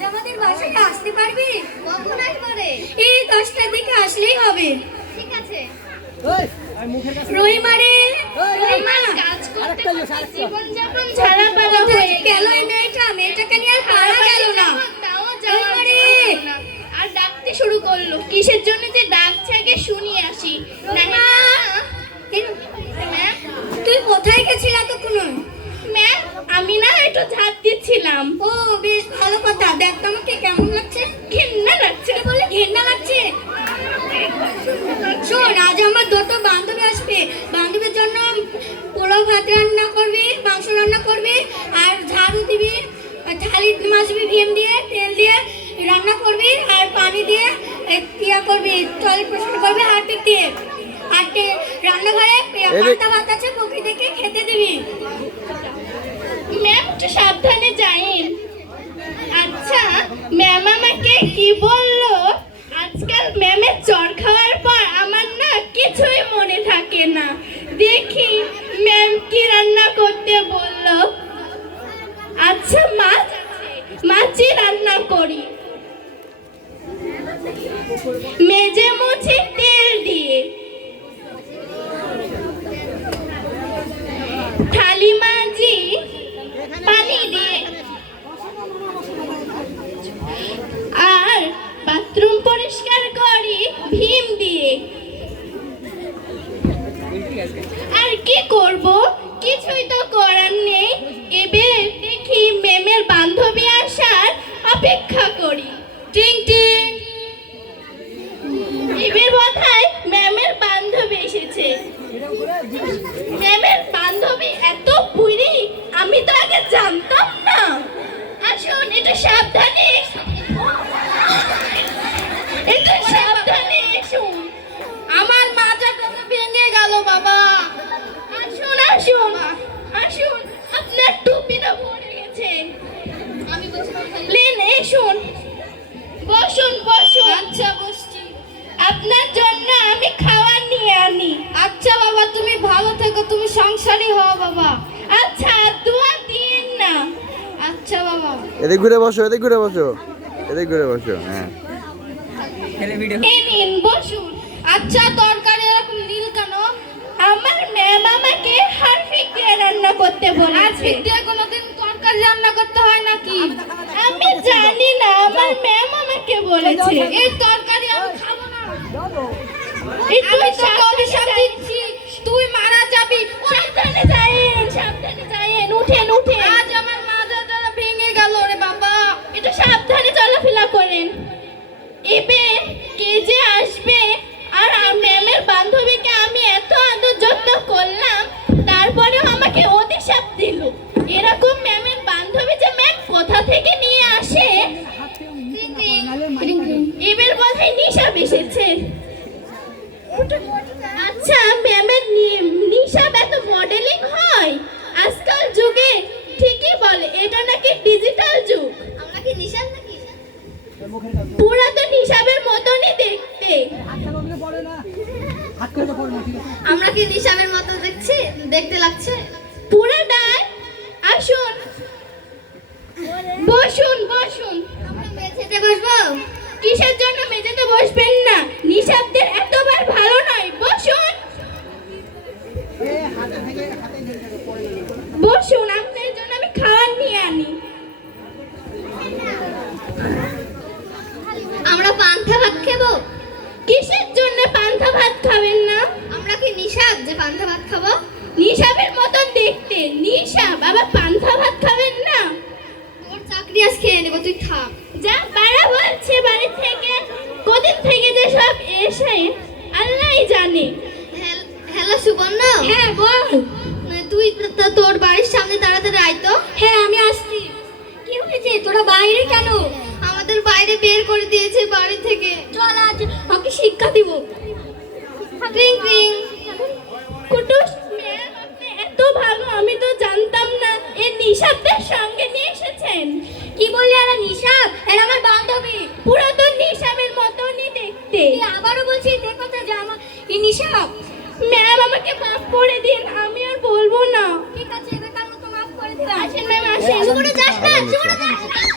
আজ আমাদের বাসায় আসতে পারবি? কখন আসব? এই দশটার দিকে আসলেই হবে। ঠিক আছে। রহিমা। রহিমা কাজ করতে করতে জীবন যাপন ছাড়া ছাড়া পালা পালা হয়ে গেল। এই মেয়েটা? মেয়েটাকে নিয়ে আর পারা গেল না। তাও না। ডাকতে শুরু করল। কিসের জন্য যে ডাকছে আগে শুনি আসি। রহিমা ম্যাম তুই কোথায় গেছিলি এতক্ষণ ম্যাম আমি না দিচ্ছিলাম। ও বেশ ভালো কথা। দেখ তো আমাকে কেমন লাগছে। ঘেন্না লাগছে বলে? ঘেন্না লাগছে? শোন আজ আমার দুটো বান্ধবী আসবে। বান্ধবীর জন্য পোলাও ভাত রান্না করবি মাংস রান্না করবি আর ঝাড়ু দিবি থালি মাজবি ভীম দিয়ে তেল দিয়ে রান্না করবি আর পানি দিয়ে ইয়া করবি টয়লেট পরিষ্কার করবি হারপিক দিয়ে আর তে- রান্নাঘরে পাতা ভাত আছে পুকুরি থেকে খেতে দিবি ম্যাম একটু সাবধানে যাইন আচ্ছা ম্যাম আমাকে কি বলল আজকাল ম্যামের জ্বর খাওয়ার পর আমার না কিছুই মনে থাকে না দেখি ম্যাম কি রান্না করতে বলল আচ্ছা মাছ আছে মাছই রান্না করি। মেজে মুছে তেল দিয়ে। থালি Yeah. এদিক ঘুরে বসো এদিক ঘুরে বসো। এদিক ঘুরে বসো হ্যাঁ। আচ্ছা তরকারি এরকম নীল কেন? আমার ম্যাম আমাকে হারফিক দিয়ে রান্না করতে দিয়ে কোনোদিন তরকারি রান্না করতে হয় নাকি? আমি জানি না আমার ম্যাম আমাকে বলেছে। এই তরকারি আমি খাব না। যাই- দিচ্ছি তুই মারা যাবি। সাবধানে সাবধানে উঠেন উঠেন। এবার বোধহয় নিশাব এসেছে আচ্ছা ম্যামের নিশাব এত মডেলিং হয়? আজকাল যুগে ঠিকই বলে এটা নাকি ডিজিটাল যুগ। আমরা কি নিশান নাকি পুরাতন হিসাবের মতনই দেখতে। আমরা কি নিশানের মতো দেখছি? দেখতে লাগছে? পুরাটাই আসুন। বসুন বসুন। আমরা মেঝেতে বসবো? কিসের জন্য মেঝেতে বসবেন না? নিঃশব্দের এতবার ভালো নয়। বসুন। বসুন আপনার জন্য আমি খাবার নিয়ে আনি। আমরা পান্থা ভাত খাব? কিসের জন্য পান্তা ভাত খাবেন না? আমরা কি নিশাব যে পান্থা ভাত খাব? নিশাবের মতন দেখতে। নিশাব আবার পান্তা ভাত খাবেন না? তোর চাকরি আজ খেয়ে নেব তুই থাক। যা পারা বলছে বাড়ি থেকে কদিন থেকে যে সব আল্লাহই জানে। হ্যালো সুবর্ণ। হ্যাঁ বল। তুই তো- তোর বাড়ির সামনে তাড়াতাড়ি আয় তো। হ্যাঁ আমি আসছি। কি হয়েছে? তোরা বাইরে কেন? আমাদের বাইরে বের করে দিয়েছে বাড়ি থেকে। চল আজ ওকে শিক্ষা দিব। ট্রিং ট্রিং কুটুস এত ভালো আমি তো জানতাম না। এই নিশাবদের সঙ্গে নিয়ে এসেছেন। কি বললি এরা নিশাব এরা আমার বান্ধবী। পুরাতন নিশাবের মতনই দেখতে তুই আবারও বলছিস দেখো তো যে নিশাব ম্যাম আমাকে মাফ করে দিন আমি আর বলব না ঠিক আছে এটা কারণ তো মাফ করে দিলাম আসেন ম্যাম আসেন। যাস না।